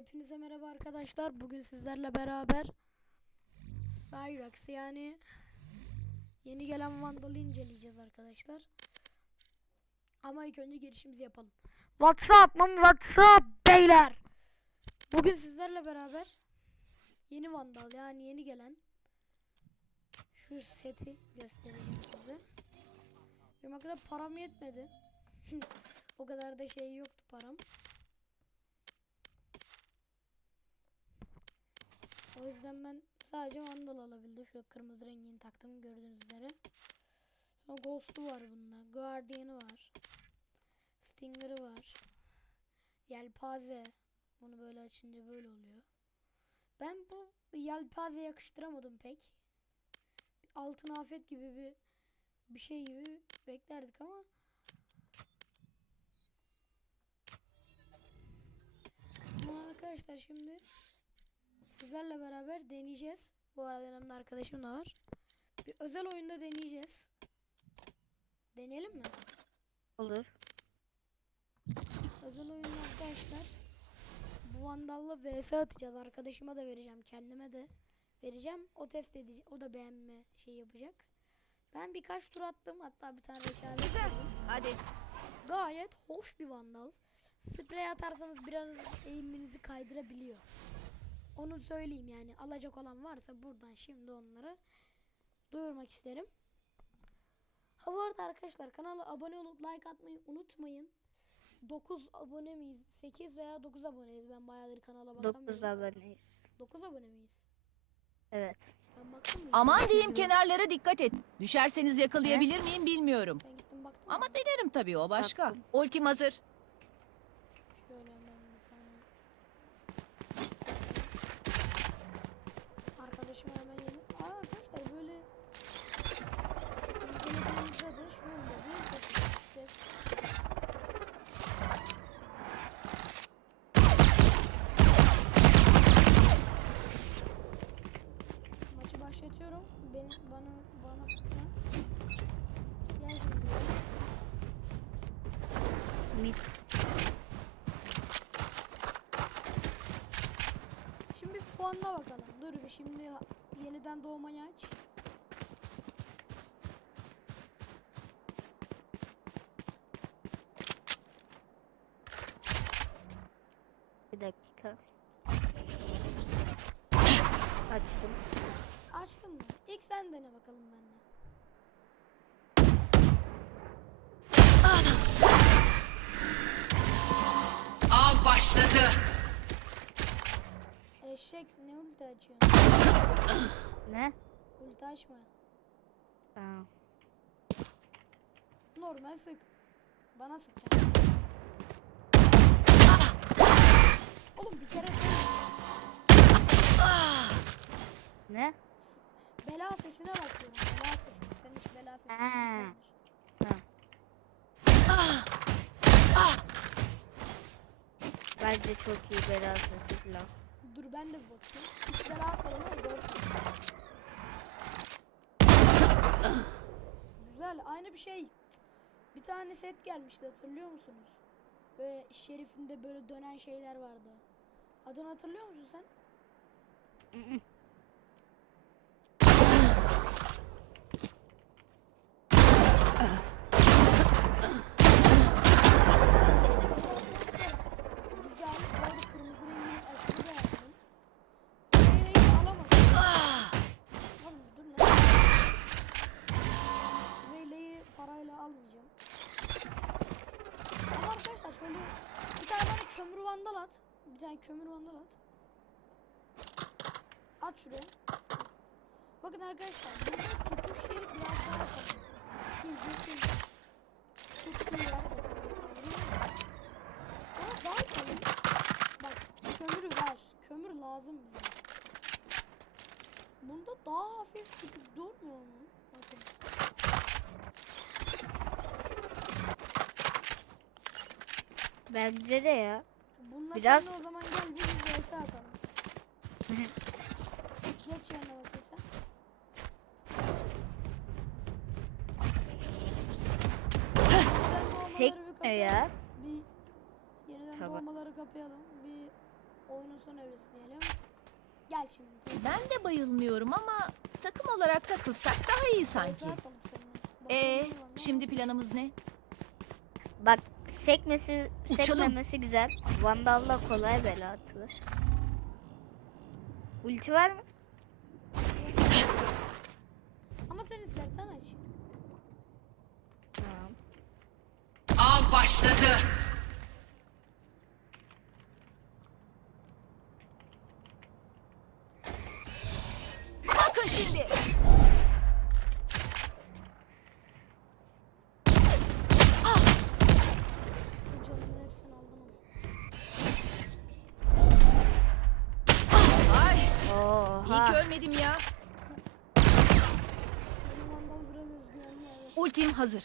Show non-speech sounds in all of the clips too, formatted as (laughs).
Hepinize merhaba arkadaşlar. Bugün sizlerle beraber Cyrax yani yeni gelen Vandal'ı inceleyeceğiz arkadaşlar. Ama ilk önce girişimizi yapalım. WhatsApp mı WhatsApp beyler. Bugün sizlerle beraber yeni Vandal yani yeni gelen şu seti göstereceğim size. Benim kadar param yetmedi. (laughs) o kadar da şey yoktu param. O yüzden ben sadece Vandal alabildim. Şu kırmızı rengini taktım gördüğünüz üzere. Sonra Ghost'u var bunda. Guardian'ı var. Stinger'ı var. Yelpaze. Bunu böyle açınca böyle oluyor. Ben bu yelpaze yakıştıramadım pek. Altın afet gibi bir bir şey gibi beklerdik ama ama arkadaşlar şimdi sizlerle beraber deneyeceğiz. Bu arada yanımda arkadaşım da var. Bir özel oyunda deneyeceğiz. Deneyelim mi? Olur. Özel oyunda arkadaşlar. Bu Vandal'la vs atacağız. Arkadaşıma da vereceğim. Kendime de vereceğim. O test edecek. O da beğenme şey yapacak. Ben birkaç tur attım. Hatta bir tane rekabet yaptım. Hadi. Gayet hoş bir Vandal. Sprey atarsanız biraz eğiminizi kaydırabiliyor. Onu söyleyeyim yani. Alacak olan varsa buradan şimdi onları duyurmak isterim. Ha bu arada arkadaşlar kanala abone olup like atmayı unutmayın. 9 abone miyiz? 8 veya 9 aboneyiz. Ben bayağıdır kanala bakamıyorum. 9 aboneyiz. 9 abone miyiz? Evet. Sen baktın mı? Aman diyeyim kenarlara dikkat et. Düşerseniz yakalayabilir miyim bilmiyorum. Sen gittin baktın mı? Ama denerim tabii o başka. Baktım. Ultim hazır. Şöyle hemen bir tane. Arkadaşıma hemen yeni. Aa, arkadaşlar böyle incelediğimizde de şöyle bir ses. ses. Maçı başlatıyorum. Benim bana bana sıkma. Gel şimdi. Mid. Şimdi bir puanla bakalım. Dur bir şimdi yeniden doğmayı aç. Bir dakika. Açtım. Açtın mı? İlk sen dene bakalım bende. Av başladı. Eşek ne ulti açıyorsun? (coughs) Ne? ulti açma. Tamam. Normal sık. Bana sıkacaksın. Oğlum bir kere Ne? bela sesine bakıyorum. Bela sesine. Sen hiç bela sesine bakmadın. Bence çok iyi bela sesi falan. Dur ben de bir bakayım. Bela atmadım ama. Güzel. Aynı bir şey. Bir tane set gelmişti hatırlıyor musunuz? Böyle şerifinde böyle dönen şeyler vardı. Adını hatırlıyor musun sen? Güzel. Bu arada kırmızı rengini aşırı beğendim. Reyne'yi alamadım. Lan dur lan. Reyne'yi parayla almayacağım. Ama arkadaşlar şöyle bir tane bana kömür vandal at. Bir tane kömür vandal at. At şuraya. Bakın arkadaşlar burada tutuş yeri biraz daha kalın. Yeşil tuttuğu yer. Ama daha kalın. Bak kömürü ver. Kömür lazım bize. Bunda daha hafif gibi durmuyor mu? Bakın. Bence de ya. Bununla Biraz- sen de o zaman gel bir vs atalım. (laughs) Geç yanına bakayım sen. Sekmiyor kapayalım. ya. Bir yeniden Tamam. doğmaları kapayalım. Bir Oyunun son evresi diyelim. Gel şimdi. Ben de bayılmıyorum ama takım olarak takılsak daha iyi sanki. Ee, ne ne şimdi planımız ne? Bak sekmesi Uçalım. sekmemesi güzel. Vandal'la kolay bela atılır. Ulti var mı? Ama sen istersen aç. Tamam. Av başladı. Bakın şimdi. Ölmedim ya. Ultim hazır.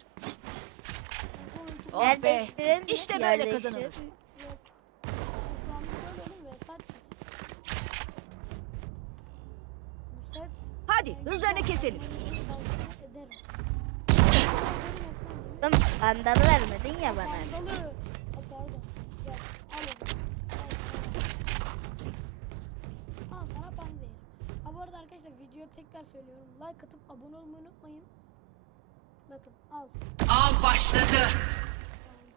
Oh be. İşte böyle kazanılır. Hadi hızlarını keselim. Vandalı vermedin ya bana. Vandalı. Aa, pardon. Gel. Al onu. Al. Al sana panzehir. Ha bu arada arkadaşlar videoya tekrar söylüyorum. Like atıp abone olmayı unutmayın. Bakın al. Av başladı.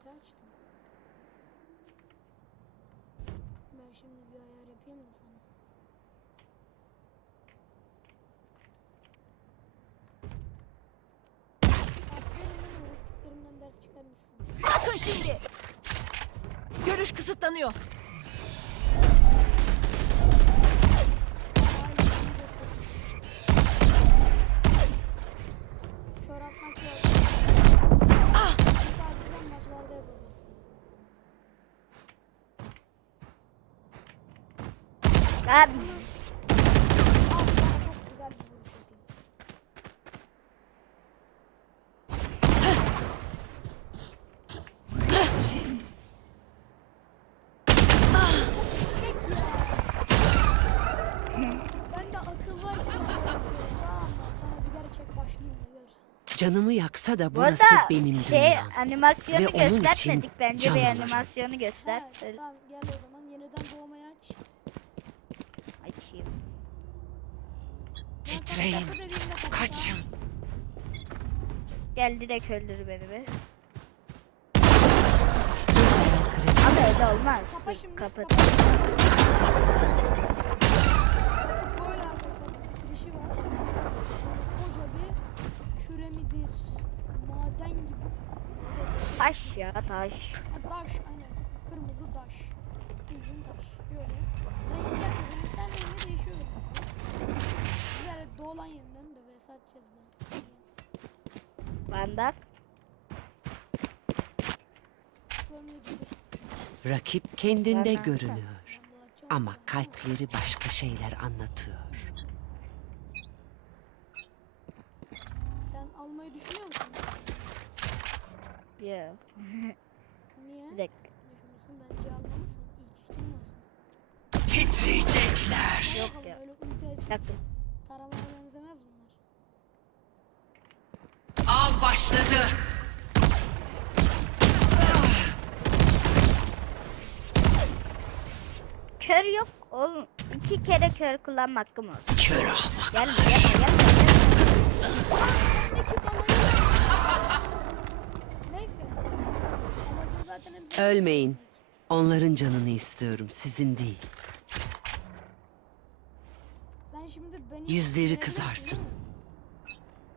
Ben açtım. Ben şimdi bir ayar yapayım da sana. Aferin öğrettiklerimden ders çıkarmışsın. Bakın şimdi. Görüş kısıtlanıyor. Atmak yok. Ah! Sadece maçlarda yapabilirsin. Abi Al sana çok güzel bir vuruş yapayım. Eşek ya. Bende akıl var ki sana öğretiyorum. Tamam mı? Sana bir gerçek başlayayım da gör. Canımı yaksa da bu burası arada benim şey dünyam. animasyonu Ve onun için göstermedik. Bence bir can alırım. animasyonu göster. Evet, Söyle- tamam gel o zaman yeniden doğmayı aç. Açayım. Titreyin. kapı dediğimde kapı, Kaçın. Gel direkt öldür beni be. Ama öyle olmaz. Kapa Dur, şimdi. kapat. kapa. Böyle arkadaşlar bitirişi var. Koca bir küre midir? Maden gibi. Taş ya taş. Ha, taş aynen. Kırmızı taş. Bildiğin taş. Böyle. Renkler, renkler rengi değişiyor. Güzel doğulan yerinden de ve satacağız da. Vandal. Kullanıyordur. Rakip kendinde görünüyor. Ama kalpleri başka şeyler anlatıyor. Sen almayı düşünüyor musun? Ya. (laughs) Niye? Bir dakika. Düşünüyorsun bence almalısın. İlk skin olsun. Titriyecekler. Yok ya. Öyle ulti açıp Yaptım. taramaya benzemez bunlar. Av başladı. Kör yok. Oğlum iki kere kör kullanma hakkım olsun. Kör ahmak. Gelme gelme gelme. Ne ki Ölmeyin. Onların canını istiyorum, sizin değil. Sen şimdi beni Yüzleri kızarsın.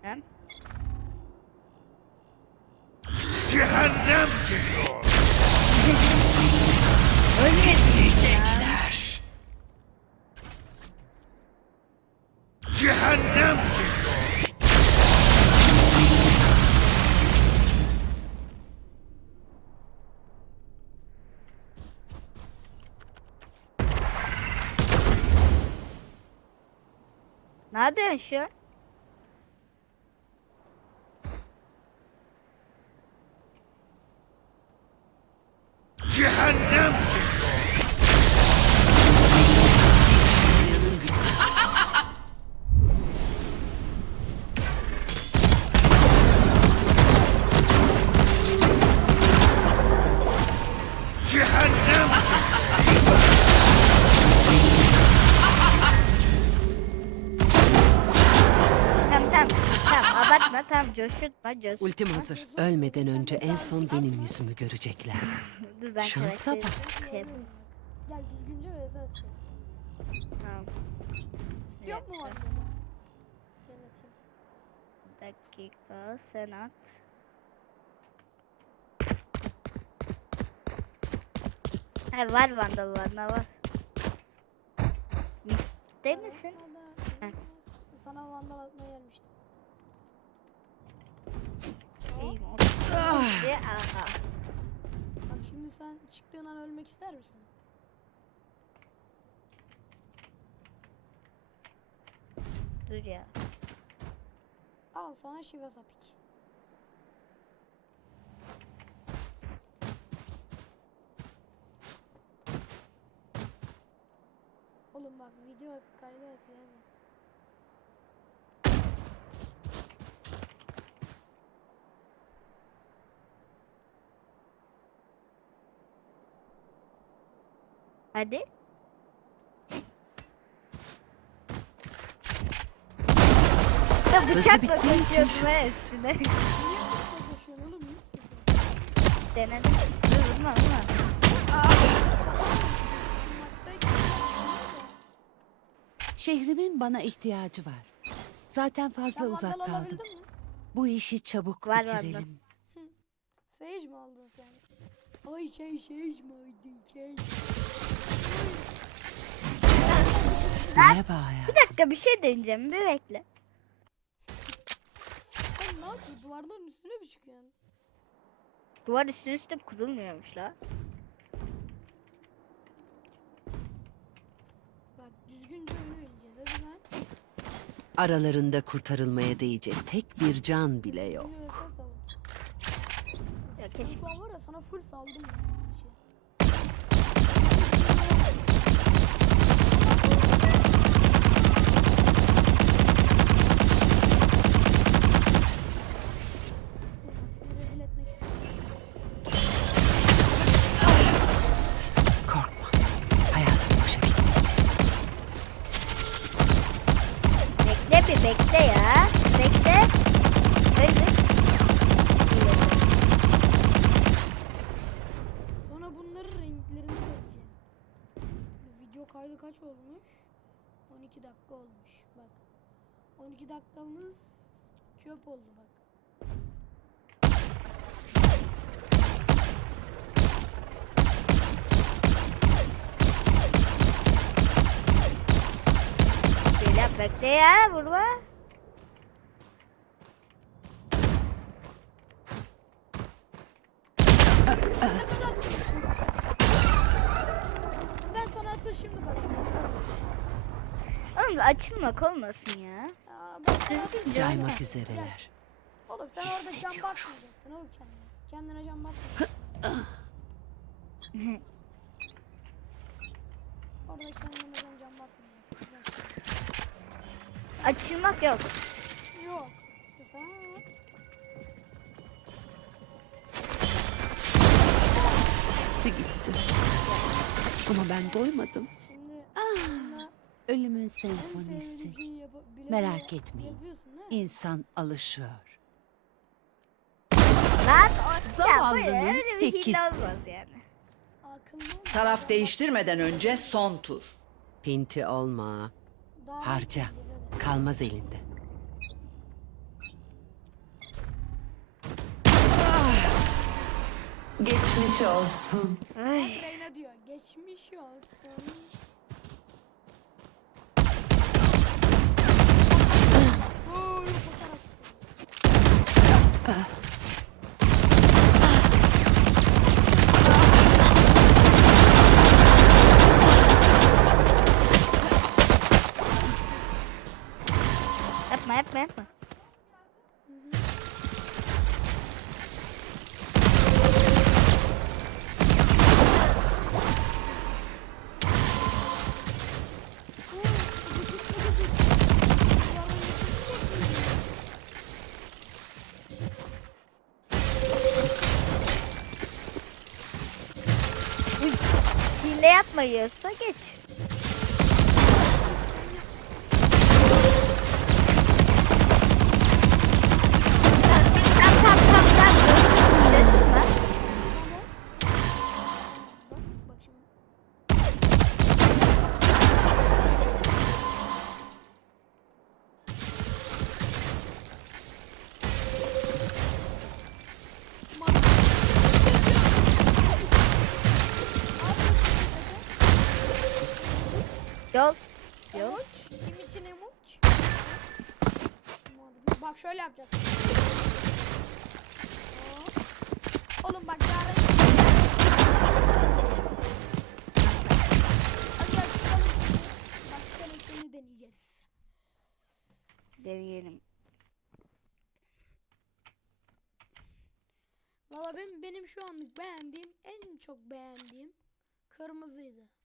Hem Cehennem geliyor. Titriyecekler. Ne Coşutma coşutma. Ultim hazır. Ölmeden önce en son benim yüzümü görecekler. Dur ben Şansa karakteri bak. şey. Gel düzgünce vs atacağız. Tamam. İstiyor mu dakika. var atayım. dakika sen at. Ha var vandal var var. Değil misin? Sana vandal atmaya gelmiştim. İyiyim. Diye aha. Bak şimdi sen çıktığın an ölmek ister misin? Dur ya. Al sana şive sapik. Oğlum bak video kaydı akıyor hadi. Hadi. Ya bıçakla koşuyordum ha üstüne. Denedim. Dur vurma vurma. Şehrimin bana ihtiyacı var. Zaten fazla sen uzak vandal kaldım. alabildin mi? Bu işi çabuk Var vandal. bitirelim. Sage mi aldın sen? Ay şey Sage mi aldın şey? Merhaba. Bir dakika bir şey deneyeceğim. Bir bekle. Sen ne yapıyorsun? Duvarların üstüne mi çıkıyorsun? Duvar üstü üstü kurulmuyormuş la. Bak düzgünce oyunu oynayacağız hadi lan. Aralarında kurtarılmaya değecek tek bir can bile yok. Sen keşke- Şu an var ya sana full saldım. ya. Sonra bunları renklerini deneyeceğiz. Bu video kaydı kaç olmuş? 12 dakika olmuş. Bak. 12 dakikamız çöp oldu bak. Şöyle bekle ya vurma. Ben sana asıl şimdi başlıyorum. Oğlum açılmak olmasın ya. Bak Düzgünce Caymak üzereler. Oğlum sen orada can Hissediyorum. basmayacaktın oğlum kendine. Kendine can basmayacaktın. (laughs) orada kendine can, can basmayacaktın. Açılmak yok. Yok. Mesela Hepsi gitti. Ama ben doymadım. şimdi Ah, Ölümün en senfonisi. Merak etmeyin. İnsan alışıyor. Lan o Zavallının öyle bir hile tekisi. olmaz yani. Taraf değiştirmeden önce son tur. Pinti olma. Harca. Kalmaz elinde. Geçmiş olsun. Ay. Geçmiş olsun. Oo, koşarak Hile yapmayıyorsa geç. Yol. Yol. Emoç. Kim için emoç? Bak şöyle yapacağız. Oğlum bak yarın. Başka renklerini deneyeceğiz. Deneyelim. Valla benim, benim şu anlık beğendiğim en çok beğendiğim kırmızıydı.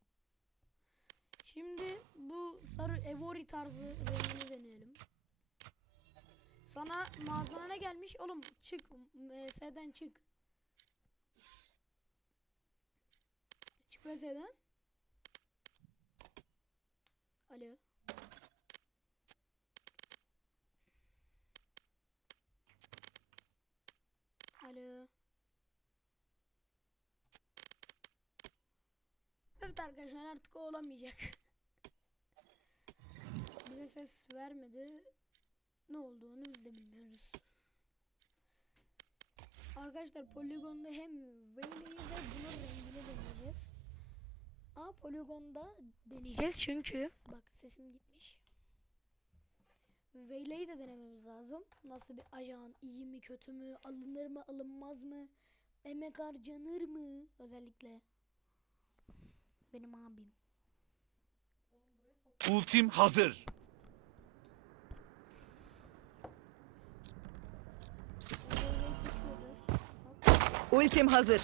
Şimdi bu sarı evori tarzı rengini deneyelim. Sana mağazana gelmiş? Oğlum çık. MS'den çık. Çık MS'den. Alo. Alo. Evet arkadaşlar artık o olamayacak. (laughs) Bize ses vermedi. Ne olduğunu biz de bilmiyoruz. Arkadaşlar poligonda hem Vayne'i de bunun rengini deneyeceğiz. Aa poligonda deneyeceğiz çünkü bak sesim gitmiş. Veyle'yi de denememiz lazım. Nasıl bir ajan, iyi mi, kötü mü, alınır mı, alınmaz mı, emek harcanır mı özellikle. Benim abim. Ultim hazır. Ultim hazır.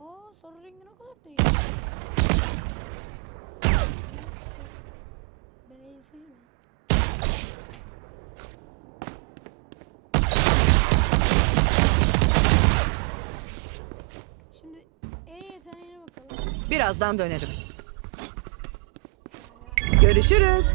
Aa sarı rengi ne kadar değişik. Ben eğimsiz mi? Şimdi E yeteneğine bakalım. Birazdan dönerim. Görüşürüz.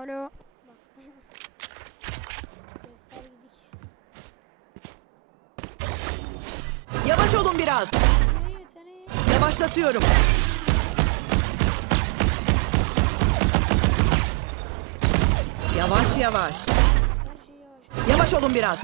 Alo. Bak. Sesler gidik. Yavaş olun biraz. Yavaşlatıyorum. Yavaş yavaş. Yavaş olun biraz.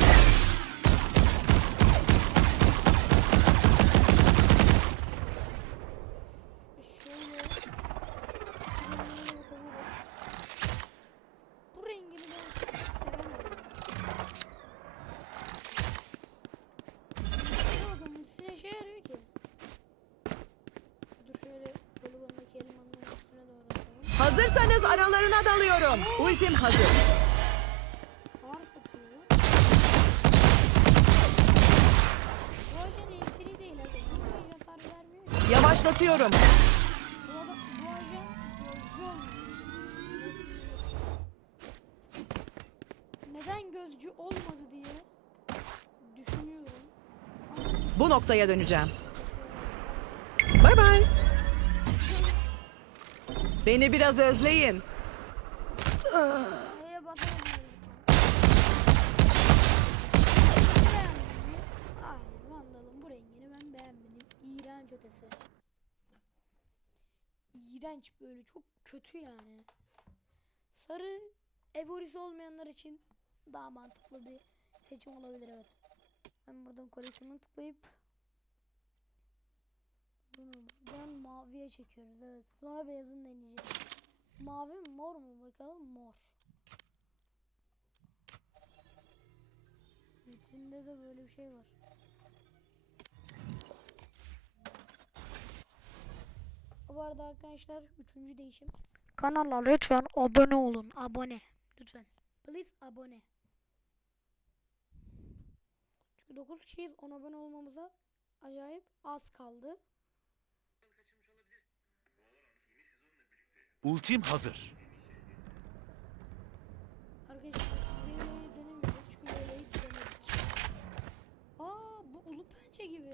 Bu noktaya döneceğim. Bay bay. Beni biraz özleyin. Hayır Vandal'ın bu rengini ben beğenmedim. İğrenç böyle çok kötü yani. Sarı evorisi olmayanlar için daha mantıklı bir seçim olabilir evet. Ben buradan koleksiyonu tıklayıp bunu buradan maviye çekiyoruz evet. Sonra beyazını deneyeceğiz. Mavi mi mor mu bakalım mor. Vitrinde de böyle bir şey var. Bu arada arkadaşlar üçüncü değişim. Kanala lütfen abone olun. Abone. Lütfen. Please abone. Çünkü 9 kişiyiz. 10 abone olmamıza acayip az kaldı. Ultim hazır. Arkadaşlar VL'yi denemiyoruz çünkü VL'yi denemedik. Aa bu ulu pençe gibi.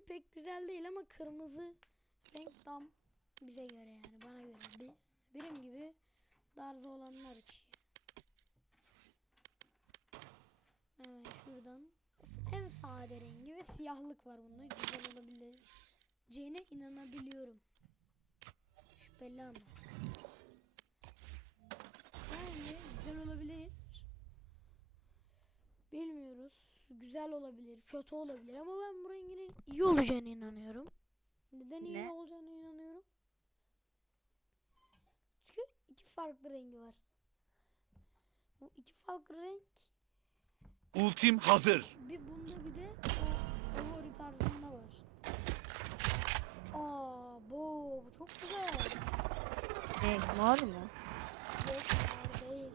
Pek güzel değil ama kırmızı renk tam bize göre yani bana göre. Bi- Benim gibi tarzı olanlar için. Hemen şuradan en sade rengi ve siyahlık var bunda. Güzel olabileceğine inanabiliyorum. Şüpheli ama. Yani güzel olabilir. Bilmiyoruz. Güzel olabilir, kötü olabilir ama ben bu renginin iyi olacağına inanıyorum. Neden iyi Ne? olacağına inanıyorum? Çünkü iki farklı rengi var. Bu iki farklı renk Ultim hazır. bir bunda bir de o favori tarzında var. Aa, bu, bu çok güzel. Ne? Mor mu? Yok, mor değil.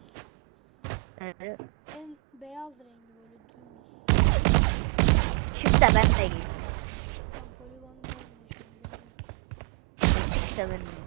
Evet. En beyaz dümdüz. Çık da ben de şimdi? Çık da ben de.